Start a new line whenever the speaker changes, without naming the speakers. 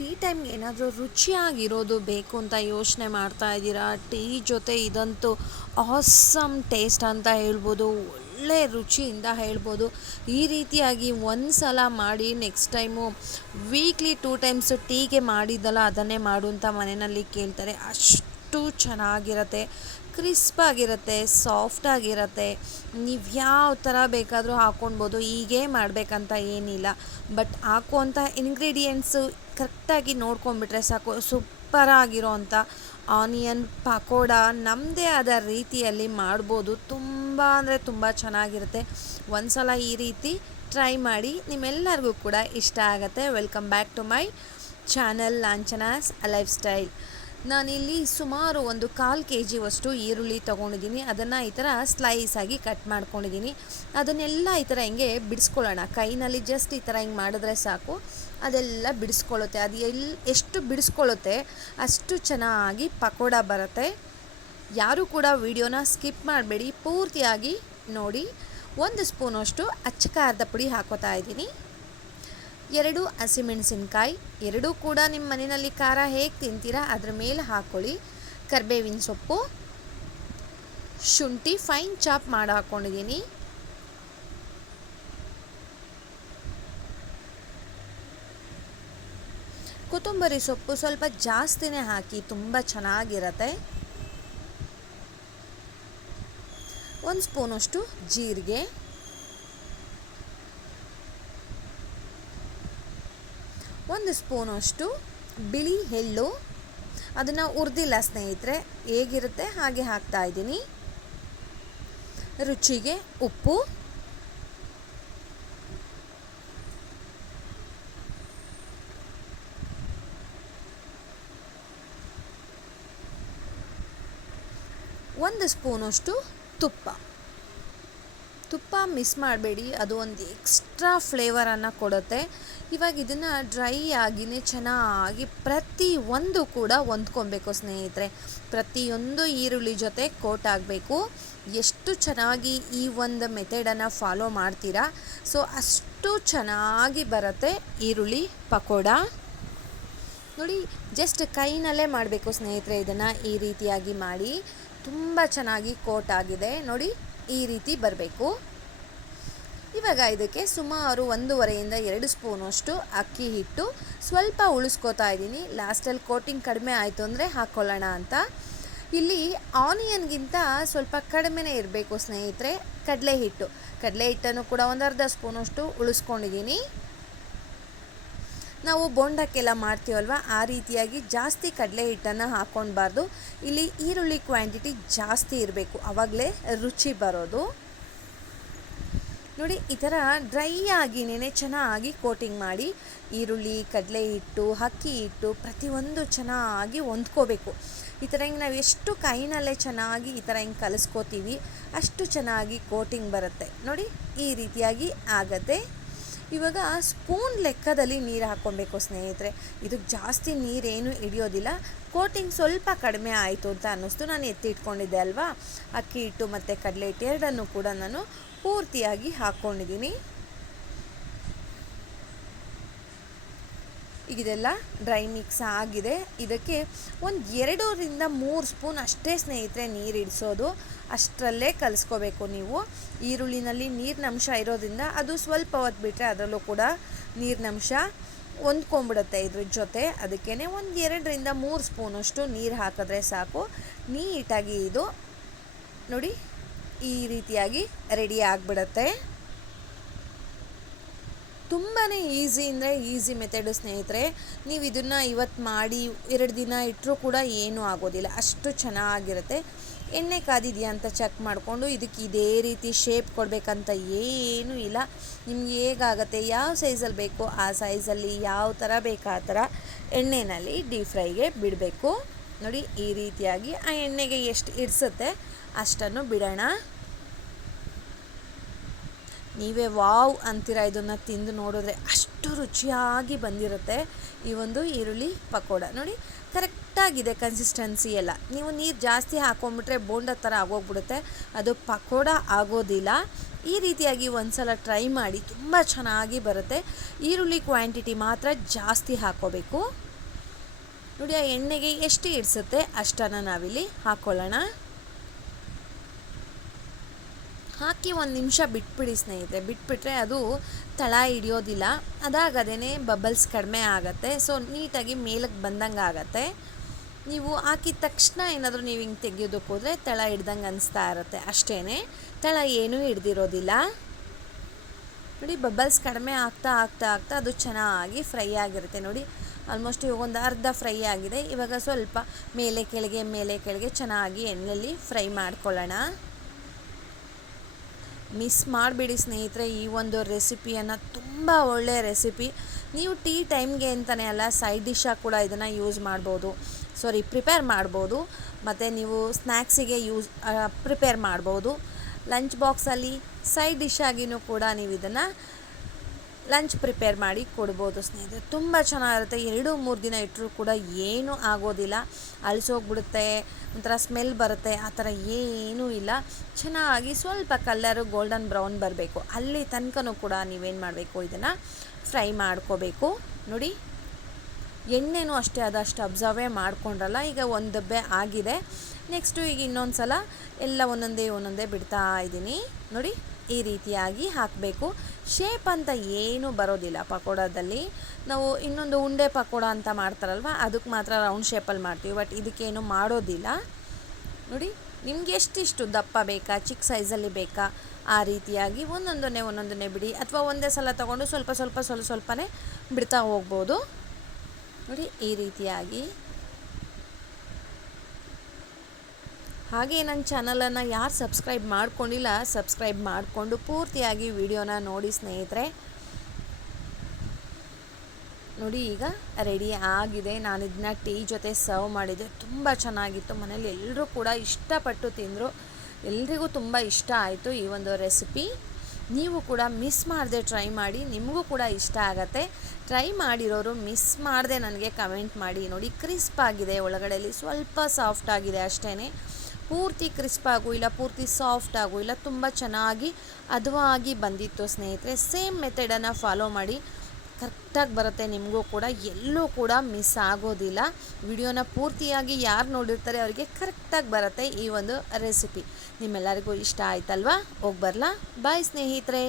Tea ಟೈಮ್ಗೆ ಏನಾದರೂ ರುಚಿಯಾಗಿರೋದು ಬೇಕು ಅಂತ ಯೋಚನೆ ಮಾಡ್ತಾ ಇದ್ದೀರಾ? ಟೀ ಜೊತೆ ಇದಂತೂ ಆಸಮ್ ಟೇಸ್ಟ್ ಅಂತ ಹೇಳ್ಬೋದು, ಒಳ್ಳೆ ರುಚಿಯಿಂದ ಹೇಳ್ಬೋದು. ಈ ರೀತಿಯಾಗಿ ಒಂದು ಸಲ ಮಾಡಿ next time weekly two times ಟೀಗೆ ಮಾಡಿದ್ದಲ್ಲ, ಅದನ್ನೇ ಮಾಡು ಅಂತ ಮನೆಯಲ್ಲಿ ಕೇಳ್ತಾರೆ. ಅಷ್ಟು ಚೆನ್ನಾಗಿರುತ್ತೆ ಕ್ರಿಸ್ಪಾಗಿರುತ್ತೆ ಸಾಫ್ಟಾಗಿರುತ್ತೆ ನೀವು ಯಾವ ಥರ ಬೇಕಾದರೂ ಹಾಕ್ಕೊಳ್ಬೋದು ಹೀಗೇ ಮಾಡಬೇಕಂತ ಏನಿಲ್ಲ. ಬಟ್ ಹಾಕುವಂಥ ಇಂಗ್ರೀಡಿಯೆಂಟ್ಸು ಕರೆಕ್ಟಾಗಿ ನೋಡ್ಕೊಂಬಿಟ್ರೆ ಸಾಕು ಸೂಪರಾಗಿರೋ ಅಂಥ ಆನಿಯನ್, ಪಕೋಡ ನಮ್ಮದೇ ಆದ ರೀತಿಯಲ್ಲಿ ಮಾಡ್ಬೋದು. ತುಂಬ ಅಂದರೆ ತುಂಬ ಚೆನ್ನಾಗಿರುತ್ತೆ. ಒಂದು ಸಲ ಈ ರೀತಿ ಟ್ರೈ ಮಾಡಿ ನಿಮ್ಮೆಲ್ಲರಿಗೂ ಕೂಡ ಇಷ್ಟ ಆಗುತ್ತೆ. Welcome back to my channel Lanchana's lifestyle. ನಾನಿಲ್ಲಿ ಸುಮಾರು ಒಂದು ಕಾಲು ಕೆ ಜಿವಷ್ಟು ಈರುಳ್ಳಿ ತೊಗೊಂಡಿದ್ದೀನಿ. ಅದನ್ನು ಈ ಥರ ಸ್ಲೈಸ್ ಆಗಿ ಕಟ್ ಮಾಡ್ಕೊಂಡಿದ್ದೀನಿ. ಅದನ್ನೆಲ್ಲ ಈ ಥರ ಹಿಂಗೆ ಬಿಡಿಸ್ಕೊಳ್ಳೋಣ. ಕೈನಲ್ಲಿ ಜಸ್ಟ್ ಈ ಥರ ಹಿಂಗೆ ಮಾಡಿದ್ರೆ ಸಾಕು. ಅದೆಲ್ಲ ಬಿಡಿಸ್ಕೊಳ್ಳುತ್ತೆ. ಅದು ಎಲ್ಲಿ ಎಷ್ಟು ಬಿಡಿಸ್ಕೊಳ್ಳುತ್ತೆ ಅಷ್ಟು ಚೆನ್ನಾಗಿ ಪಕೋಡ ಬರುತ್ತೆ. ಯಾರೂ ಕೂಡ ವಿಡಿಯೋನ ಸ್ಕಿಪ್ ಮಾಡಬೇಡಿ. ಪೂರ್ತಿಯಾಗಿ ನೋಡಿ. ಒಂದು ಸ್ಪೂನಷ್ಟು ಅಚ್ಚಕಾರದ ಪುಡಿ ಹಾಕೋತಾ ಇದ್ದೀನಿ. ಎರಡು ಹಸಿಮೆಣಸಿನ್ಕಾಯಿ ಎರಡೂ ಕೂಡ ನಿಮ್ಮ ಮನೆಯಲ್ಲಿ ಖಾರ ಹೇಗೆ ತಿಂತೀರಾ ಅದ್ರ ಮೇಲೆ ಹಾಕ್ಕೊಳ್ಳಿ ಕರಿಬೇವಿನ ಸೊಪ್ಪು, ಶುಂಠಿ ಫೈನ್ ಚಾಪ್ ಮಾಡಿ ಹಾಕ್ಕೊಂಡಿದ್ದೀನಿ ಕೊತ್ತಂಬರಿ ಸೊಪ್ಪು ಸ್ವಲ್ಪ ಜಾಸ್ತಿನೇ ಹಾಕಿ ತುಂಬ ಚೆನ್ನಾಗಿರತ್ತೆ. ಒಂದು ಸ್ಪೂನಷ್ಟು ಜೀರಿಗೆ ಒಂದು ಸ್ಪೂನಷ್ಟು ಬಿಳಿ ಎಳ್ಳು. ಅದನ್ನು ಉರಿದಿಲ್ಲ ಸ್ನೇಹಿತರೆ, ಹೇಗಿರುತ್ತೆ ಹಾಗೆ ಹಾಕ್ತಾ ಇದ್ದೀನಿ. ರುಚಿಗೆ ಉಪ್ಪು. ಒಂದು ಸ್ಪೂನಷ್ಟು ತುಪ್ಪ. ತುಪ್ಪ ಮಿಸ್ ಮಾಡಬೇಡಿ, ಅದು ಒಂದು ಎಕ್ಸ್ಟ್ರಾ ಫ್ಲೇವರನ್ನು ಕೊಡುತ್ತೆ. ಇವಾಗ ಇದನ್ನು ಡ್ರೈ ಆಗಿನೇ ಚೆನ್ನಾಗಿ ಪ್ರತಿ ಒಂದು ಕೂಡ ಹೊಂದ್ಕೊಬೇಕು ಸ್ನೇಹಿತರೆ. ಪ್ರತಿಯೊಂದು ಈರುಳ್ಳಿ ಜೊತೆ ಕೋಟ್ ಆಗಬೇಕು ಎಷ್ಟು ಚೆನ್ನಾಗಿ ಈ ಒಂದು ಮೆಥಡನ್ನು ಫಾಲೋ ಮಾಡ್ತೀರಾ? ಸೊ ಅಷ್ಟು ಚೆನ್ನಾಗಿ ಬರುತ್ತೆ ಈರುಳ್ಳಿ ಪಕೋಡ. ನೋಡಿ ಜಸ್ಟ್ ಕೈನಲ್ಲೇ ಮಾಡಬೇಕು ಸ್ನೇಹಿತರೆ ಇದನ್ನು ಈ ರೀತಿಯಾಗಿ ಮಾಡಿ. ತುಂಬ ಚೆನ್ನಾಗಿ ಕೋಟ್ ಆಗಿದೆ. ನೋಡಿ, ಈ ರೀತಿ ಬರಬೇಕು. ಇವಾಗ ಇದಕ್ಕೆ ಸುಮಾರು ಒಂದೂವರೆಯಿಂದ ಎರಡು ಸ್ಪೂನಷ್ಟು ಅಕ್ಕಿ ಹಿಟ್ಟು. ಸ್ವಲ್ಪ ಉಳಿಸ್ಕೋತಾ ಇದ್ದೀನಿ. ಲಾಸ್ಟಲ್ಲಿ ಕೋಟಿಂಗ್ ಕಡಿಮೆ ಆಯಿತು ಅಂದರೆ ಹಾಕ್ಕೊಳ್ಳೋಣ ಅಂತ. ಇಲ್ಲಿ ಆನಿಯನ್ಗಿಂತ ಸ್ವಲ್ಪ ಕಡಿಮೆನೇ ಇರಬೇಕು ಸ್ನೇಹಿತರೆ. ಕಡಲೆ ಹಿಟ್ಟು. ಕಡಲೆ ಹಿಟ್ಟನ್ನು ಕೂಡ ಒಂದು ಅರ್ಧ ಸ್ಪೂನಷ್ಟು ಉಳಿಸ್ಕೊಂಡಿದ್ದೀನಿ. ನಾವು ಬೋಂಡಕ್ಕೆಲ್ಲ ಮಾಡ್ತೀವಲ್ವ? ಆ ರೀತಿಯಾಗಿ ಜಾಸ್ತಿ ಕಡಲೆ ಹಿಟ್ಟನ್ನು ಹಾಕ್ಕೊಳ್ಬಾರ್ದು. ಇಲ್ಲಿ ಈರುಳ್ಳಿ ಕ್ವಾಂಟಿಟಿ ಜಾಸ್ತಿ ಇರಬೇಕು. ಆವಾಗಲೇ ರುಚಿ ಬರೋದು. ನೋಡಿ, ಈ ಥರ ಡ್ರೈ ಆಗಿನೇ ಚೆನ್ನಾಗಿ ಕೋಟಿಂಗ್ ಮಾಡಿ, ಈರುಳ್ಳಿ, ಕಡಲೆ ಹಿಟ್ಟು, ಅಕ್ಕಿ ಹಿಟ್ಟು ಪ್ರತಿಯೊಂದು ಚೆನ್ನಾಗಿ ಹೊಂದ್ಕೋಬೇಕು. ಈ ಥರ ಹಿಂಗೆ ನಾವು ಎಷ್ಟು ಕೈನಲ್ಲೇ ಚೆನ್ನಾಗಿ ಈ ಥರ ಹಿಂಗೆ ಕಲಿಸ್ಕೋತೀವಿ, ಅಷ್ಟು ಚೆನ್ನಾಗಿ ಕೋಟಿಂಗ್ ಬರುತ್ತೆ. ನೋಡಿ, ಈ ರೀತಿಯಾಗಿ ಆಗತ್ತೆ. ಇವಾಗ ಸ್ಪೂನ್ ಲೆಕ್ಕದಲ್ಲಿ ನೀರು ಹಾಕ್ಕೊಬೇಕು ಸ್ನೇಹಿತರೆ. ಇದಕ್ಕೆ ಜಾಸ್ತಿ ನೀರೇನು ಹಿಡಿಯೋದಿಲ್ಲ. ಕೋಟಿಂಗ್ ಸ್ವಲ್ಪ ಕಡಿಮೆ ಆಯಿತು ಅಂತ ಅನ್ನಿಸ್ತು. ನಾನು ಎತ್ತಿ ಇಟ್ಕೊಂಡಿದ್ದೆ ಅಲ್ವಾ? ಅಕ್ಕಿ ಹಿಟ್ಟು ಮತ್ತು ಕಡಲೆ ಹಿಟ್ಟು ಎರಡನ್ನು ಕೂಡ ನಾನು ಪೂರ್ತಿಯಾಗಿ ಹಾಕ್ಕೊಂಡಿದ್ದೀನಿ. ಇದೆಲ್ಲ ಡ್ರೈ ಮಿಕ್ಸ್ ಆಗಿದೆ. ಇದಕ್ಕೆ ಒಂದು ಎರಡರಿಂದ ಮೂರು ಸ್ಪೂನ್ ಅಷ್ಟೇ ಸ್ನೇಹಿತರೆ ನೀರು ಇಡಿಸೋದು. ಅಷ್ಟರಲ್ಲೇ ಕಲಿಸ್ಕೋಬೇಕು ನೀವು. ಈರುಳ್ಳಿನಲ್ಲಿ ನೀರಿನ ಅಂಶ ಇರೋದ್ರಿಂದ ಅದು ಸ್ವಲ್ಪ ಹೊತ್ತು ಬಿಟ್ಟರೆ ಅದರಲ್ಲೂ ಕೂಡ ನೀರಿನ ಅಂಶ ಹೊಂದ್ಕೊಂಬಿಡುತ್ತೆ ಇದ್ರ ಜೊತೆ. ಅದಕ್ಕೇ ಒಂದು ಎರಡರಿಂದ ಮೂರು ಸ್ಪೂನಷ್ಟು ನೀರು ಹಾಕಿದ್ರೆ ಸಾಕು. ನೀಟಾಗಿ ಇದು ನೋಡಿ ಈ ರೀತಿಯಾಗಿ ರೆಡಿ ಆಗಿಬಿಡತ್ತೆ. ತುಂಬಾ ಈಸಿ ಅಂದರೆ ಈಸಿ ಮೆಥಡು ಸ್ನೇಹಿತರೆ, ನೀವು ಇದನ್ನು ಇವತ್ತು ಮಾಡಿ ಎರಡು ದಿನ ಇಟ್ಟರೂ ಕೂಡ ಏನೂ ಆಗೋದಿಲ್ಲ. ಅಷ್ಟು ಚೆನ್ನಾಗಿರುತ್ತೆ. ಎಣ್ಣೆ ಕಾದಿದೆಯಾ ಅಂತ ಚೆಕ್ ಮಾಡಿಕೊಂಡು ಇದಕ್ಕೆ ಇದೇ ರೀತಿ ಶೇಪ್ ಕೊಡಬೇಕಂತ ಏನೂ ಇಲ್ಲ. ನಿಮ್ಗೆ ಹೇಗಾಗತ್ತೆ? ಯಾವ ಸೈಜಲ್ಲಿ ಬೇಕೋ ಆ ಸೈಜಲ್ಲಿ ಯಾವ ಥರ ಬೇಕು ಆ ಥರ ಎಣ್ಣೆಯಲ್ಲಿ ಡೀಪ್ ಫ್ರೈಗೆ ಬಿಡಬೇಕು. ನೋಡಿ ಈ ರೀತಿಯಾಗಿ ಆ ಎಣ್ಣೆಗೆ ಎಷ್ಟು ಇಡಿಸುತ್ತೆ ಅಷ್ಟನ್ನು ಬಿಡೋಣ. ನೀವೇ ವಾವ್ ಅಂತೀರ ಇದನ್ನು ತಿಂದು ನೋಡಿದ್ರೆ ಅಷ್ಟು ರುಚಿಯಾಗಿ ಬಂದಿರುತ್ತೆ ಈ ಒಂದು ಈರುಳ್ಳಿ ಪಕೋಡ. ನೋಡಿ, ಕರೆಕ್ಟಾಗಿದೆ ಕನ್ಸಿಸ್ಟೆನ್ಸಿ ಎಲ್ಲ. ನೀವು ನೀರು ಜಾಸ್ತಿ ಹಾಕೊಂಡ್ಬಿಟ್ರೆ ಬೋಂಡ ಥರ ಆಗೋಗ್ಬಿಡುತ್ತೆ. ಅದು ಪಕೋಡ ಆಗೋದಿಲ್ಲ. ಈ ರೀತಿಯಾಗಿ ಒಂದು ಸಲ ಟ್ರೈ ಮಾಡಿ ತುಂಬ ಚೆನ್ನಾಗಿ ಬರುತ್ತೆ. ಈರುಳ್ಳಿ ಕ್ವಾಂಟಿಟಿ ಮಾತ್ರ ಜಾಸ್ತಿ ಹಾಕೋಬೇಕು. ನೋಡಿ, ಆ ಎಣ್ಣೆಗೆ ಎಷ್ಟು ಇಡಿಸುತ್ತೆ ಅಷ್ಟನ್ನು ನಾವಿಲ್ಲಿ ಹಾಕ್ಕೊಳ್ಳೋಣ ಹಾಕಿ ಒಂದು ನಿಮಿಷ ಬಿಟ್ಬಿಡಿ ಸ್ನೇಹಿತರೆ, ಬಿಟ್ಬಿಟ್ರೆ ಅದು ತಳ ಹಿಡಿಯೋದಿಲ್ಲ. ಅದಾಗದೇ ಬಬಲ್ಸ್ ಕಡಿಮೆ ಆಗುತ್ತೆ. ಸೊ ನೀಟಾಗಿ ಮೇಲಕ್ಕೆ ಬಂದಂಗೆ ಆಗುತ್ತೆ. ನೀವು ಹಾಕಿದ ತಕ್ಷಣ ಏನಾದರೂ ನೀವು ಹಿಂಗೆ ತೆಗೆಯೋದಕ್ಕೆ ಹೋದರೆ ತಳ ಹಿಡ್ದಂಗೆ ಅನಿಸ್ತಾ ಇರುತ್ತೆ. ಅಷ್ಟೇ ತಳ ಏನೂ ಹಿಡ್ದಿರೋದಿಲ್ಲ. ನೋಡಿ ಬಬಲ್ಸ್ ಕಡಿಮೆ ಆಗ್ತಾ ಆಗ್ತಾ ಆಗ್ತಾ ಅದು ಚೆನ್ನಾಗಿ ಫ್ರೈ ಆಗಿರುತ್ತೆ. ನೋಡಿ ಆಲ್ಮೋಸ್ಟ್ ಇವಾಗ ಒಂದು ಅರ್ಧ ಫ್ರೈ ಆಗಿದೆ. ಇವಾಗ ಸ್ವಲ್ಪ ಮೇಲೆ ಕೆಳಗೆ ಮೇಲೆ ಕೆಳಗೆ ಚೆನ್ನಾಗಿ ಎಣ್ಣೆಯಲ್ಲಿ ಫ್ರೈ ಮಾಡ್ಕೊಳ್ಳೋಣ. ಮಿಸ್ ಮಾಡಿಬಿಡಿ ಸ್ನೇಹಿತರೆ, ಈ ಒಂದು ರೆಸಿಪಿಯನ್ನು ತುಂಬ ಒಳ್ಳೆಯ ರೆಸಿಪಿ. ನೀವು ಟೀ ಟೈಮ್ಗೆ ಅಂತಲೇ ಅಲ್ಲ, ಸೈಡ್ ಡಿಶ್ಶಾಗಿ ಕೂಡ ಇದನ್ನು ಯೂಸ್ ಮಾಡ್ಬೋದು. ಸಾರಿ ಪ್ರಿಪೇರ್ ಮಾಡ್ಬೋದು. ಮತ್ತು ನೀವು ಸ್ನ್ಯಾಕ್ಸಿಗೆ ಯೂಸ್ ಪ್ರಿಪೇರ್ ಮಾಡ್ಬೋದು. ಲಂಚ್ ಬಾಕ್ಸಲ್ಲಿ ಸೈಡ್ ಡಿಶ್ ಆಗಿಯೂ ಕೂಡ ನೀವು ಇದನ್ನು ಲಂಚ್ ಪ್ರಿಪೇರ್ ಮಾಡಿ ಕೊಡ್ಬೋದು ಸ್ನೇಹಿತರೆ. ತುಂಬ ಚೆನ್ನಾಗಿರುತ್ತೆ. ಎರಡು, ಮೂರು ದಿನ ಇಟ್ಟರೂ ಕೂಡ ಏನೂ ಆಗೋದಿಲ್ಲ. ಅಳಿಸೋಗ್ಬಿಡುತ್ತೆ, ಒಂಥರ ಸ್ಮೆಲ್ ಬರುತ್ತೆ, ಆ ಥರ ಏನೂ ಇಲ್ಲ. ಚೆನ್ನಾಗಿ ಸ್ವಲ್ಪ ಕಲ್ಲರು ಗೋಲ್ಡನ್ ಬ್ರೌನ್ ಬರಬೇಕು. ಅಲ್ಲಿ ತನಕನೂ ಕೂಡ ನೀವೇನು ಮಾಡಬೇಕು, ಇದನ್ನು ಫ್ರೈ ಮಾಡ್ಕೋಬೇಕು. ನೋಡಿ, ಎಣ್ಣೆನೂ ಅಷ್ಟೇ ಅದಷ್ಟು ಅಬ್ಸರ್ವೇ ಮಾಡ್ಕೊಂಡ್ರಲ್ಲ, ಈಗ ಒಂದು ಡಬ್ಬೆ ಆಗಿದೆ. ನೆಕ್ಸ್ಟು ಈಗ ಇನ್ನೊಂದು ಸಲ ಎಲ್ಲ ಒಂದೊಂದೇ ಒಂದೊಂದೇ ಬಿಡ್ತಾ ಇದ್ದೀನಿ ನೋಡಿ ಈ ರೀತಿಯಾಗಿ ಹಾಕಬೇಕು. ಶೇಪ್ ಅಂತ ಏನೂ ಬರೋದಿಲ್ಲ ಪಕೋಡದಲ್ಲಿ. ನಾವು ಇನ್ನೊಂದು ಉಂಡೆ ಪಕೋಡ ಅಂತ ಮಾಡ್ತಾರಲ್ವ, ಅದಕ್ಕೆ ಮಾತ್ರ ರೌಂಡ್ ಶೇಪಲ್ಲಿ ಮಾಡ್ತೀವಿ. ಬಟ್ ಇದಕ್ಕೇನು ಮಾಡೋದಿಲ್ಲ. ನೋಡಿ, ನಿಮ್ಗೆ ಎಷ್ಟಿಷ್ಟು ದಪ್ಪ ಬೇಕಾ, ಚಿಕ್ಕ ಸೈಜಲ್ಲಿ ಬೇಕಾ, ಆ ರೀತಿಯಾಗಿ ಒಂದೊಂದನ್ನೇ ಒಂದೊಂದನ್ನೇ ಬಿಡಿ. ಅಥವಾ ಒಂದೇ ಸಲ ತಗೊಂಡು ಸ್ವಲ್ಪ ಸ್ವಲ್ಪ ಸ್ವಲ್ಪ ಸ್ವಲ್ಪನೇ ಬಿಡ್ತಾ ಹೋಗ್ಬೋದು. ನೋಡಿ, ಈ ರೀತಿಯಾಗಿ ಹಾಗೆ ನನ್ನ ಚಾನಲನ್ನು ಯಾರು ಸಬ್ಸ್ಕ್ರೈಬ್ ಮಾಡ್ಕೊಂಡಿಲ್ಲ, ಸಬ್ಸ್ಕ್ರೈಬ್ ಮಾಡಿಕೊಂಡು ಪೂರ್ತಿಯಾಗಿ ವಿಡಿಯೋನ ನೋಡಿ ಸ್ನೇಹಿತರೆ. ನೋಡಿ, ಈಗ ರೆಡಿ ಆಗಿದೆ. ನಾನು ಇದನ್ನ ಟೀ ಜೊತೆ ಸರ್ವ್ ಮಾಡಿದ್ದೆ ತುಂಬ ಚೆನ್ನಾಗಿತ್ತು. ಮನೇಲಿ ಎಲ್ಲರೂ ಕೂಡ ಇಷ್ಟಪಟ್ಟು ತಿಂದರು. ಎಲ್ರಿಗೂ ತುಂಬ ಇಷ್ಟ ಆಯಿತು ಈ ಒಂದು ರೆಸಿಪಿ ನೀವು ಕೂಡ ಮಿಸ್ ಮಾಡದೆ ಟ್ರೈ ಮಾಡಿ. ನಿಮಗೂ ಕೂಡ ಇಷ್ಟ ಆಗತ್ತೆ. ಟ್ರೈ ಮಾಡಿರೋರು ಮಿಸ್ ಮಾಡದೆ ನನಗೆ ಕಮೆಂಟ್ ಮಾಡಿ. ನೋಡಿ ಕ್ರಿಸ್ಪ್ ಆಗಿದೆ. ಒಳಗಡೆಯಲ್ಲಿ ಸ್ವಲ್ಪ ಸಾಫ್ಟ್ ಆಗಿದೆ ಅಷ್ಟೇ ಪೂರ್ತಿ ಕ್ರಿಸ್ಪ್ ಆಗು ಇಲ್ಲ, ಪೂರ್ತಿ ಸಾಫ್ಟ್ ಆಗು ಇಲ್ಲ, ತುಂಬ ಚೆನ್ನಾಗಿ ಹದವಾಗಿ ಬಂದಿತ್ತು ಸ್ನೇಹಿತರೆ. ಸೇಮ್ ಮೆಥಡನ್ನು ಫಾಲೋ ಮಾಡಿ ಕರೆಕ್ಟಾಗಿ ಬರುತ್ತೆ ನಿಮಗೂ ಕೂಡ. ಎಲ್ಲೂ ಕೂಡ ಮಿಸ್ ಆಗೋದಿಲ್ಲ. ವಿಡಿಯೋನ ಪೂರ್ತಿಯಾಗಿ ಯಾರು ನೋಡಿರ್ತಾರೆ ಅವರಿಗೆ ಕರೆಕ್ಟಾಗಿ ಬರುತ್ತೆ ಈ ಒಂದು ರೆಸಿಪಿ ನಿಮ್ಮೆಲ್ಲರಿಗೂ ಇಷ್ಟ ಆಯ್ತಲ್ವಾ? ಹೋಗಿ ಬರಲಾ? ಬಾಯ್ ಸ್ನೇಹಿತರೆ.